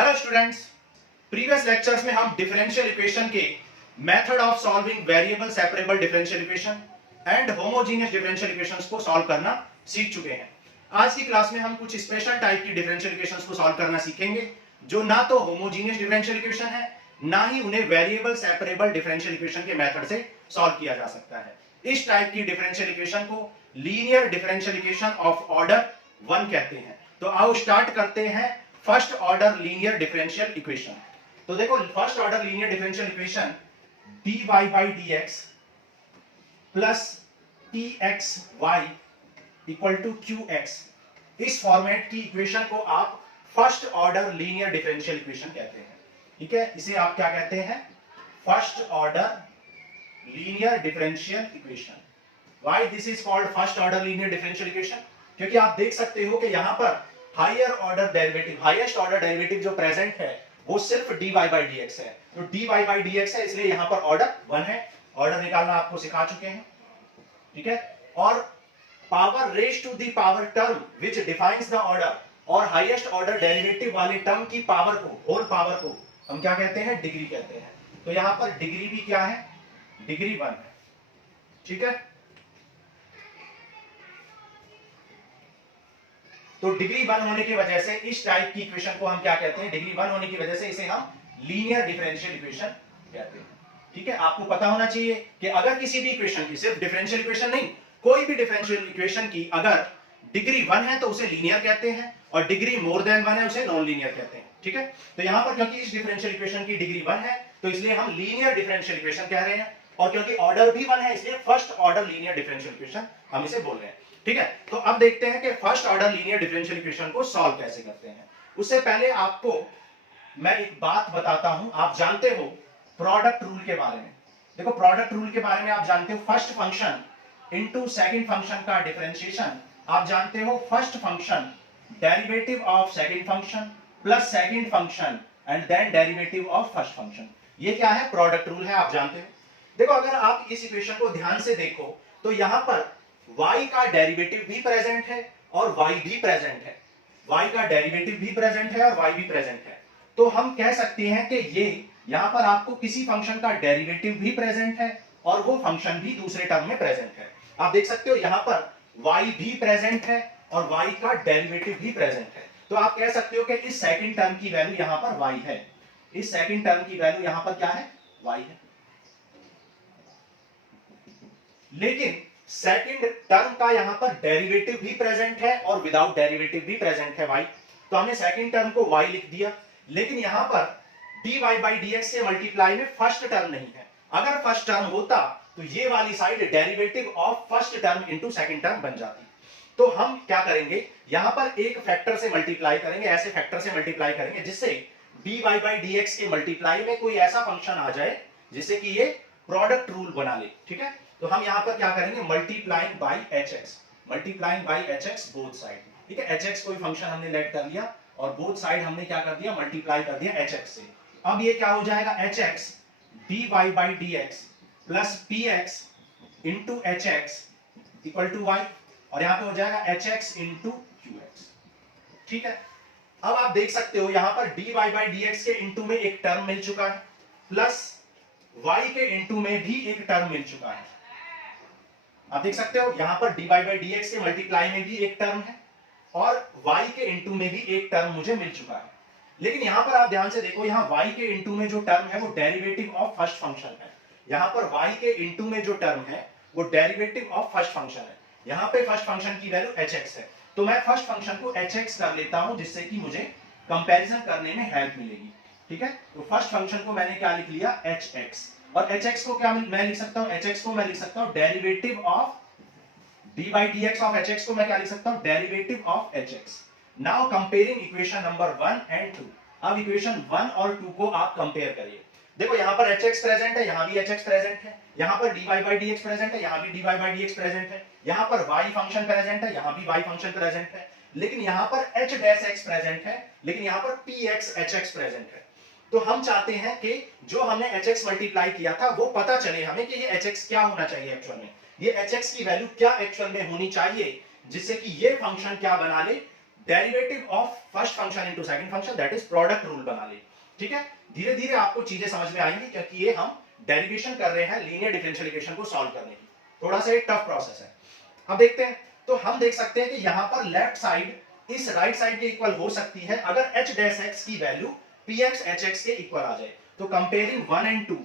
Hello students, previous lectures में हम differential equation के method of solving variable separable differential equation and homogeneous differential equations को solve करना सीख चुके हैं। आज की क्लास में हम कुछ स्पेशल टाइप की डिफरेंशियल इक्वेशंस को सॉल्व करना सीखेंगे जो ना तो होमोजेनियस डिफरेंशियल इक्वेशन है, ना ही उन्हें वेरिएबल सेपरेबल डिफरेंशियल इक्वेशन के मेथड से सॉल्व किया जा सकता है। इस टाइप की डिफरेंशियल इक्वेशन को linear differential equation of order 1 कहते हैं। तो आओ स्टार्ट करते हैं first order linear differential equation. तो देखो, first order linear differential equation dy by dx plus pxy equal to qx, इस फॉर्मेट की इक्वेशन को आप first order linear differential equation कहते हैं। ठीक है, इसे आप क्या कहते हैं? First order linear differential equation. Why this is called first order linear differential equation? क्योंकि आप देख सकते हो कि यहां पर higher order derivative, highest order derivative जो प्रेजेंट है वो सिर्फ dy by dx है। तो dy by dx है, इसलिए यहां पर ऑर्डर 1 है। ऑर्डर निकालना आपको सिखा चुके हैं। ठीक है, और power raise to the power term which defines the order, और हाईएस्ट ऑर्डर डेरिवेटिव वाले टर्म की पावर को, होल पावर को हम क्या कहते हैं? डिग्री कहते हैं। तो यहां पर डिग्री भी क्या है? डिग्री 1 है। ठीक है, तो डिग्री 1 होने की वजह से इस टाइप की इक्वेशन को हम क्या कहते हैं? डिग्री 1 होने की वजह से इसे हम लीनियर डिफरेंशियल इक्वेशन कहते हैं। ठीक है, आपको पता होना चाहिए कि अगर किसी भी इक्वेशन की, सिर्फ डिफरेंशियल इक्वेशन नहीं, कोई भी डिफरेंशियल इक्वेशन की अगर डिग्री 1 है तो उसे लीनियर कहते हैं, और डिग्री मोर देन 1 है उसे नॉन लीनियर कहते हैं। ठीक है, तो यहां पर क्योंकि इस डिफरेंशियल इक्वेशन की डिग्री 1 है तो इसलिए हम लीनियर डिफरेंशियल इक्वेशन कह रहे हैं, और क्योंकि ऑर्डर भी 1 है इसलिए first order linear differential equation हम इसे बोल रहे हैं। ठीक है, तो अब देखते हैं कि first order linear differential equation को सॉल्व कैसे करते हैं। उससे पहले आपको मैं एक बात बताता हूं। आप जानते हो प्रोडक्ट रूल के बारे में। देखो, प्रोडक्ट रूल के बारे में आप जानते हो, first function into second function का डिफरेंशिएशन। आप जानते हो first function derivative of second function plus second function and then derivative of first function. ये क्या है? प्रोडक्ट रूल है, आप जानते हो। देखो, अगर आप इस इक्वेशन को ध्यान से देखो तो यहां पर y का डेरिवेटिव भी प्रेजेंट है और y भी प्रेजेंट है। y का डेरिवेटिव भी प्रेजेंट है और y भी प्रेजेंट है। तो हम कह सकते हैं कि ये यहां पर आपको किसी फंक्शन का डेरिवेटिव भी प्रेजेंट है और वो फंक्शन भी दूसरे टर्म में प्रेजेंट है। आप देख सकते हो यहां पर y भी प्रेजेंट है और y का डेरिवेटिव भी प्रेजेंट है। तो आप कह सकते हो कि इस सेकंड टर्म की वैल्यू यहां पर y है। इस सेकंड टर्म की वैल्यू यहां पर क्या है? y है। लेकिन सेकंड टर्म का यहां पर डेरिवेटिव भी प्रेजेंट है और विदाउट डेरिवेटिव भी प्रेजेंट है y। तो हमने सेकंड टर्म को y लिख दिया, लेकिन यहां पर dy by dx से मल्टीप्लाई में फर्स्ट टर्म नहीं है। अगर फर्स्ट टर्म होता तो ये वाली side derivative of first term into second term बन जाती। तो हम क्या करेंगे? यहां पर एक फैक्टर से मल्टीप्लाई करेंगे, ऐसे फैक्टर से मल्टीप्लाई करेंगे जिससे dy by dx के मल्टीप्लाई में कोई ऐसा फंक्शन आ जाए जिससे कि ये प्रोडक्ट रूल बना ले। ठीक है, तो हम यहां पर क्या करेंगे? Multiplying by hx, multiplying by hx both side. ठीक है, hx कोई फंक्शन हमने लेट कर लिया और बोथ साइड हमने क्या कर दिया? मल्टीप्लाई कर दिया hx से। अब ये क्या हो जाएगा? hx dy by dx plus px into hx equal to y, और यहां पे हो जाएगा hx इंटू qx। ठीक है, अब आप देख सकते हो यहां पर dy by dx के इंटू में एक टर्म मिल चुका है, प्लस y के इंटू में भी एक टर्म मिल चुका है। आप देख सकते हो यहां पर dy by dx के मल्टीप्लाई में भी एक टर्म है और y के इंटू में भी एक टर्म मुझे मिल चुका है। लेकिन यहां पर आप ध्यान से देखो, यहां y के इंटू में जो टर्म है वो डेरिवेटिव ऑफ फर्स्ट फंक्शन है। यहां पर y के इंटू में जो टर्म है वो डेरिवेटिव ऑफ फर्स्ट फंक्शन है। यहां पे फर्स्ट फंक्शन की वैल्यू hx है, तो मैं फर्स्ट फंक्शन को hx कर लेता हूं जिससे कि मुझे कंपैरिजन करने में हेल्प मिलेगी। ठीक है, तो फर्स्ट फंक्शन को मैंने क्या लिख लिया? hx, और hx को क्या मैं लिख सकता हूं? hx को मैं लिख सकता हूं derivative of dy by dx of hx को मैं क्या लिख सकता हूं? Derivative of hx। Now comparing equation number 1 and 2। अब इक्वेशन 1 और 2 को आप कंपेयर करिए। देखो, यहां पर hx प्रेजेंट है, यहां भी hx प्रेजेंट है, यहां पर dy by dx प्रेजेंट है, यहां भी dy by dx प्रेजेंट है, यहां पर y फंक्शन प्रेजेंट है, यहां भी y फंक्शन प्रेजेंट है, लेकिन यहां पर h डैश x प्रेजेंट है, लेकिन यहां पर px hx प्रेजेंट है। तो हम चाहते हैं कि जो हमने hx मल्टीप्लाई किया था वो पता चले हमें कि ये hx क्या होना चाहिए एक्चुअल में, ये hx की वैल्यू क्या एक्चुअल में होनी चाहिए जिससे कि ये फंक्शन क्या बना ले? Derivative of first function into second function, that is product rule बना ले। ठीक है, धीरे धीरे आपको चीजें समझ में आएंगी, क्योंकि ये हम डेरिवेशन कर रहे हैं लीनियर डिफरेंशियल इक्वेशन को सॉल्व करने की। थोड़ा सा एक टफ प्रोसेस है। अब देखते हैं, तो हम देख सकते हैं कि यहां पर लेफ्ट साइड इस राइट साइड के इक्वल हो सकती है अगर h डैश x की वैल्यू px hx के इक्वल आ जाए। तो comparing 1 and 2,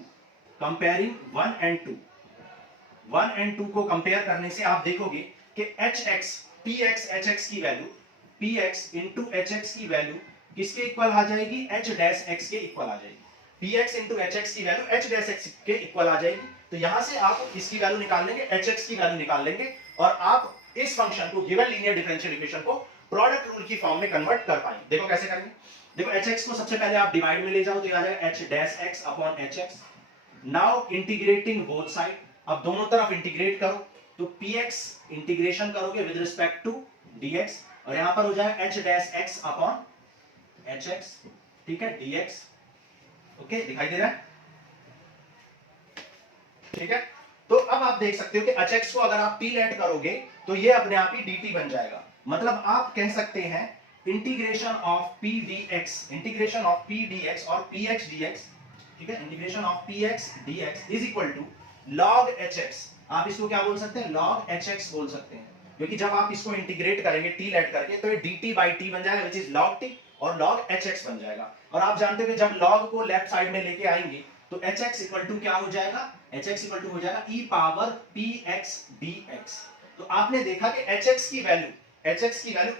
comparing 1 and 2, 1 and 2 को कंपेयर करने से आप देखोगे कि hx px hx की वैल्यू px into hx की वैल्यू किसके इक्वल आ जाएगी, h डैश x के इक्वल आ जाएगी। px into hx की वैल्यू h डैश x के इक्वल आ जाएगी। तो यहां से आप इसकी वैल्यू निकाल लेंगे, hx की वैल्यू निकाल लेंगे, और आप इस फंक्शन को गिवन लीनियर डिफरेंशियल इक्वेशन को प्रोडक्ट रूल की फॉर्म में कन्वर्ट कर पाएंगे। देखो कैसे करेंगे। देखो hx को सबसे पहले आप डिवाइड में ले जाओ तो ये आ जाएगा h dash x upon hx। Now integrating both side, अब दोनों तरफ इंटीग्रेट करो, तो px इंटीग्रेशन करोगे विद रिस्पेक्ट टू dx, और यहां पर हो जाएगा h dash x upon hx। ठीक है, dx। ओके, दिखाई दे रहा है? ठीक है, तो अब आप देख सकते हो कि hx को अगर आप p लेट करोगे तो ये अपने आप ही dt बन जाएगा। मतलब आप कह सकते हैं integration of p dx, integration of p dx और px dx, ठीक है, integration of px dx is equal to log hx। आप इसको क्या बोल सकते हैं, log hx बोल सकते हैं, क्योंकि जब आप इसको इंटीग्रेट करेंगे t लेट करके तो ये dt by t बन जाएगा, विच इज log t, और log hx बन जाएगा। और आप जानते हो कि जब log को लेफ्ट साइड में लेके आएंगे तो hx इक्वल टू क्या हो जाएगा, hx इक्वल टू हो जाएगा e पावर px dx। तो आपने देखा कि hx की value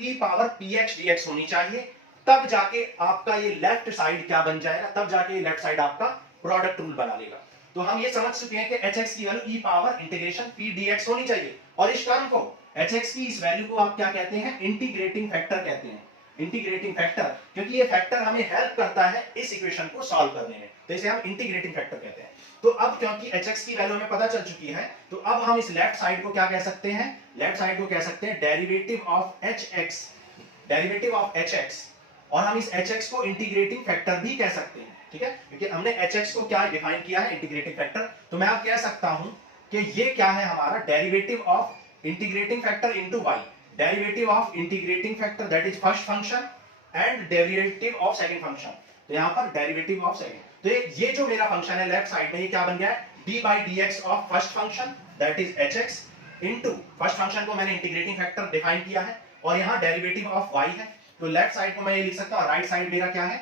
e power px dx होनी चाहिए, तब जाके आपका ये लेफ्ट साइड क्या बन जाएगा, तब जाके ये लेफ्ट साइड आपका प्रोडक्ट रूल बना लेगा। तो हम ये समझ चुके हैं कि hx की value e power integration p dx होनी चाहिए, और इस टर्म को hx की इस वैल्यू को आप क्या कहते हैं, इंटीग्रेटिंग फैक्टर कहते हैं, इंटीग्रेटिंग फैक्टर, क्योंकि ये फैक्टर हमें हेल्प करता है इस इक्वेशन को सॉल्व करने में, तो इसे हम इंटीग्रेटिंग फैक्टर कहते हैं। तो अब क्योंकि hx की वैल्यू हमें पता चल चुकी है, तो अब हम इस लेफ्ट साइड को क्या कह सकते हैं, लेफ्ट साइड को कह सकते हैं derivative of hx, derivative of hx, और हम इस hx को इंटीग्रेटिंग फैक्टर भी कह सकते हैं। ठीक है, क्योंकि हमने hx को क्या डिफाइन किया है, इंटीग्रेटिंग फैक्टर। तो मैं आप कह सकता हूं कि ये क्या है हमारा derivative of integrating factor into y, derivative of integrating factor that is first function and derivative of second function. तो यहां पर डेरिवेटिव ऑफ सेकंड, तो ये जो मेरा फंक्शन है लेफ्ट साइड में, ये क्या बन गया है, d by dx of first function that is hx into first function को मैंने इंटीग्रेटिंग फैक्टर डिफाइन किया है, और यहां डेरिवेटिव ऑफ y है। तो लेफ्ट साइड को मैं ये लिख सकता हूं, राइट साइड मेरा क्या है,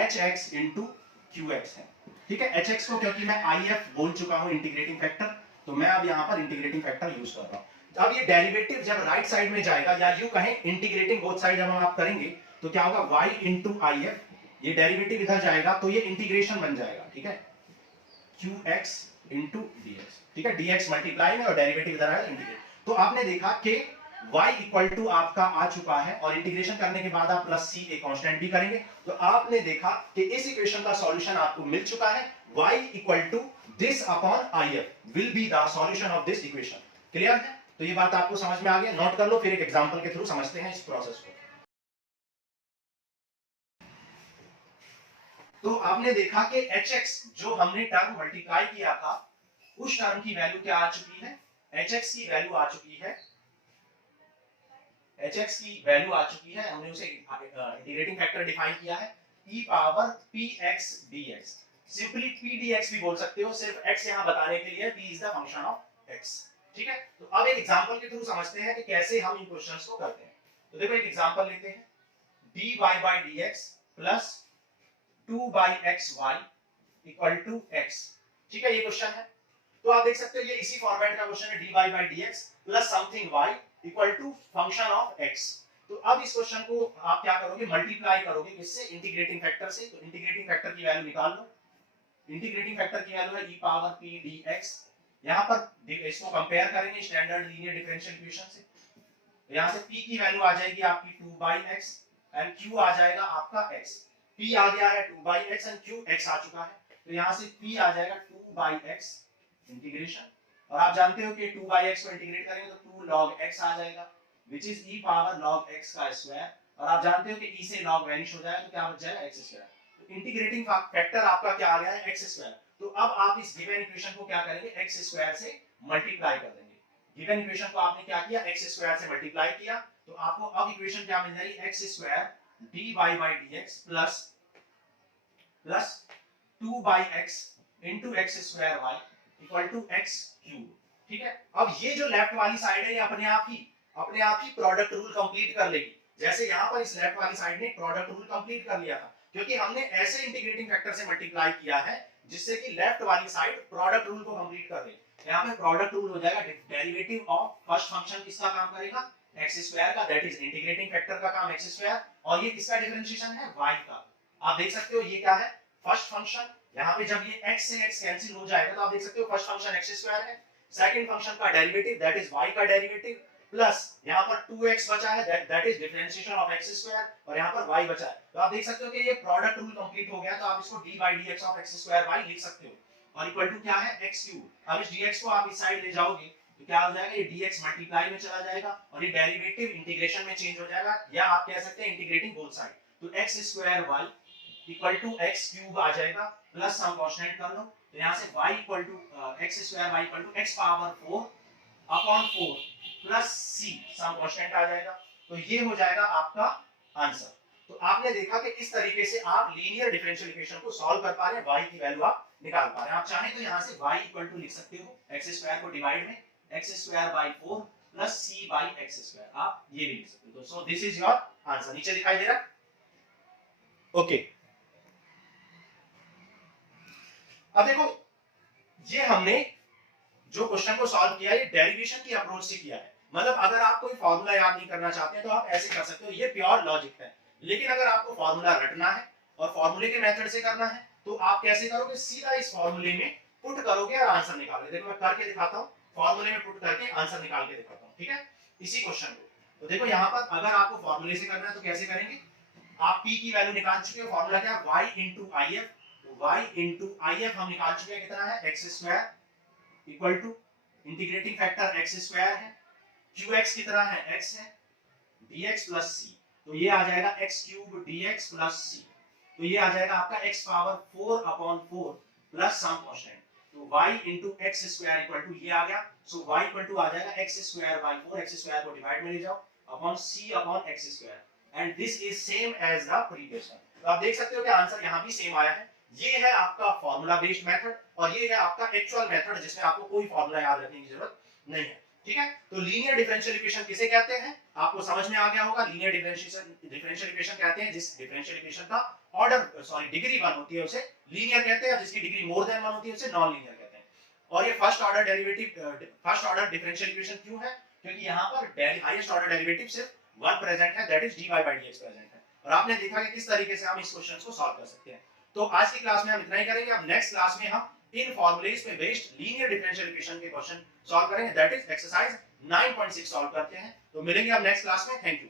hx इनटू qx है। ठीक है, hx को क्योंकि मैं if बोल चुका हूं इंटीग्रेटिंग फैक्टर, तो मैं अब यहां पर इंटीग्रेटिंग फैक्टर यूज कर रहा हूं। अब ये डेरिवेटिव जब राइट साइड में जाएगा, या यूं कहें इंटीग्रेटिंग बोथ साइड जब हम आप करेंगे तो क्या होगा, y इनटू if, ये डेरिवेटिव इधर जाएगा तो ये इंटीग्रेशन बन जाएगा। ठीक है, qx इनटू dx, ठीक है, dx मल्टीप्लाई में और डेरिवेटिव इधर आएगा इंटीग्रेट। तो आपने देखा कि y इक्वल टू आपका आ चुका है, और इंटीग्रेशन करने के बाद आप प्लस c एक कांस्टेंट भी करेंगे, तो आपने देखा कि इस इक्वेशन का सॉल्यूशन आपको मिल चुका है, y equal to this upon if will be the solution of this equation. Clear है? तो ये बात आपको समझ में आ गई, नोट कर लो, फिर एक एग्जांपल के थ्रू समझते हैं इस प्रोसेस को। तो आपने देखा कि hx जो हमने टर्म मल्टीप्लाई किया था, उस टर्म की वैल्यू क्या आ चुकी है, hx की वैल्यू आ चुकी है, hx की वैल्यू आ चुकी है, हमने उसे इंटीग्रेटिंग फैक्टर डिफाइन किया है e power px dx, simply p dx भी बोल सकते हो, सिर्फ x यहां बताने के लिए p is the function of x। ठीक है, तो अब एक एग्जांपल के थ्रू समझते हैं कि कैसे हम इन क्वेश्चंस को करते हैं। तो देखो एक एग्जांपल लेते हैं, dy by dx plus 2 by xy equal to x। ठीक है, ये क्वेश्चन है, तो आप देख सकते हो ये इसी फॉर्मेट का क्वेश्चन है, dy by dx plus something y equal to function of x। तो अब इस क्वेश्चन को आप क्या करोगे, मल्टीप्लाई करोगे किससे, इंटीग्रेटिंग फैक्टर से। तो इंटीग्रेटिंग फैक्टर की वैल्यू निकाल लो, इंटीग्रेटिंग फैक्टर की वैल्यू है e पावर p dx। यहां पर इसको कंपेयर करेंगे स्टैंडर्ड लीनियर डिफरेंशियल इक्वेशन से, यहां से p की वैल्यू आ जाएगी आपकी 2 by x एंड q आ जाएगा आपका x। p आ गया है 2 by x and q x आ चुका है, तो यहां से p आ जाएगा 2 by x इंटीग्रेशन, और आप जानते हो कि 2 by x को इंटीग्रेट करेंगे तो 2 log x आ जाएगा, which is e power log x का स्क्वायर, और आप जानते हो कि e से log वैनिश हो जाएगा तो क्या बच जाएगा x स्क्वायर। तो इंटीग्रेटिंग फैक्टर आपका क्या आ गया है, x स्क्वायर। तो अब आप इस गिवन इक्वेशन को क्या करेंगे, x स्क्वायर से मल्टीप्लाई कर देंगे। गिवन इक्वेशन को आपने क्या किया, x स्क्वायर से मल्टीप्लाई किया, तो आपको अब इक्वेशन क्या मिल जाएगी, X square dy by dx plus 2 by X into X square Y equal to X cube. ठीक है, अब ये जो लेफ्ट वाली साइड है ये अपने आप ही प्रोडक्ट रूल कंप्लीट कर लेगी। जैसे यहाँ पर इस लेफ्ट वाली साइड ने प्रोडक्ट रूल कंप्लीट कर लिया था, क्योंकि हमने ऐसे इंटीग्रेटिंग फैक्टर से मल्टीप्लाई किया है जिससे कि लेफ्ट वाली साइड प्रोडक्ट रूल को कंप्लीट कर दे। यहाँ पे प्रोडक्ट रूल हो जाएगा, डेरिवेटिव ऑफ फर्स्ट फंक्शन किसका काम करेगा, एक्स स्क्वायर का, दैट इज इंटीग्रेटिंग फैक्टर का काम एक्स स्क्वायर, और ये किसका डिफरेंशिएशन है, y का। आप देख सकते हो ये क्या है, फर्स्ट फंक्शन। यहाँ पे जब ये x से x कैंसिल हो जाएगा तो आप देख सकते हो फर्स्ट फंक्शन एक्स स्क्वायर है, सेकंड फंक्शन का डेरिवेटिव दैट इज y का डेरिवेटिव, प्लस यहाँ पर 2x बचा है that is differentiation of x square, और यहाँ पर y बचा है। तो आप देख सकते हो कि ये प्रोडक्ट रूल कंप्लीट हो गया, तो आप इसको d by dx of x square y लिख सकते हो, और इक्वल टू क्या है, x क्यूब। अब इस dx को आप इस साइड ले जाओगे तो क्या हो जाएगा, ये dx मल्टीप्लाई में चला जाएगा और ये डेरिवेटिव इंटीग्रेशन में चेंज हो जाएगा, या आप कह सकते हैं इंटीग्रेटिंग बोथ साइड। तो x square y equal to x cube आ जाएगा, प्लस सम कांस्टेंट कर लो, तो यहाँ से y equal to x square y equal to x power 4 upon 4 plus c some constant आ जाएगा। तो ये हो जाएगा आपका आंसर। तो आपने देखा कि इस तरीके से आप लीनियर डिफरेंशियल इक्वेशन को सॉल्व कर पा रहे हैं, y की वैल्यू आप निकाल पा रहे हैं। आप चाहें तो यहाँ से y इक्वल टू लिख सकते हो x स्क्वायर को डिवाइड में x square by 4 plus c by x square, आप ये भी लिख सकते हो। So this is your answer. नीचे दिखाई दे रहा है, ओके। अब देखो, ये हमने जो क्वेश्चन को सॉल्व किया, ये डेरिवेशन की अप्रोच से किया है। मतलब अगर आप कोई फार्मूला याद नहीं करना चाहते हैं तो आप ऐसे कर सकते हो, ये प्योर लॉजिक है। लेकिन अगर आपको फार्मूला रटना है और फार्मूले के मेथड से करना है तो आप कैसे करोगे, सीधा इस फार्मूले में पुट करोगे और आंसर निकालोगे। देखो मैं करके दिखाता हूं, फार्मूले में पुट करके आंसर निकाल के दिखाता हूं, ठीक है, इसी क्वेश्चन को। तो देखो यहाँ पर अगर आपको फार्मूले से करना है तो कैसे करेंगे, आप p की वैल्यू निकाल चुके हो, फार्मूला क्या, y into I F. y into I F हम निकाल चुके हैं, कितना है, X square equal to integrating factor X square है, qx कितना है, x है, dx प्लस c, तो ये आ जाएगा x cube dx plus c, तो ये आ जाएगा आपका x power 4 upon 4 plus some constant, तो y into X square equal to ये आ गया। सो y इक्वल टू आ जाएगा x square by 4, x square को डिवाइड में ले जाओ upon c upon x square, and this is same as the previous one. तो आप देख सकते हो कि आंसर यहाँ भी सेम आया है। ये है आपका फार्मूला बेस्ड मेथड और ये है आपका एक्चुअल मेथड जिसमें आपको कोई फार्मूला याद रखने की जरूरत नहीं है, ठीक है। तो लीनियर डिफरेंशियल इक्वेशन किसे कहते हैं, आपको समझ में आ गया होगा। लीनियर डिफरेंशियल इक्वेशन कहते हैं जिस डिफरेंशियल इक्वेशन का ऑर्डर सॉरी डिग्री 1 होती है उसे लीनियर कहते हैं, जिसकी डिग्री मोर देन 1 होती है उसे नॉन लीनियर कहते हैं। और ये first order derivative first order differential equation क्यों है, क्योंकि यहाँ पर हाईएस्ट ऑर्डर डेरिवेटिव सिर्फ 1 प्रेजेंट है, that is dy by dx present है। और आपने देखा कि किस तरीके से हम इस क्वेश्चन को सॉल्व कर सकते हैं। तो आज की क्लास में हम इतना ही करेंगे। अब नेक्स्ट क्लास में हम इन फॉर्मूलेज पे बेस्ड लीनियर डिफरेंशियल इक्वेशन के क्वेश्चन सॉल्व करेंगे, दैट इज एक्सरसाइज 9.6 सॉल्व करते हैं। तो मिलेंगे अब नेक्स्ट क्लास में, थैंक यू।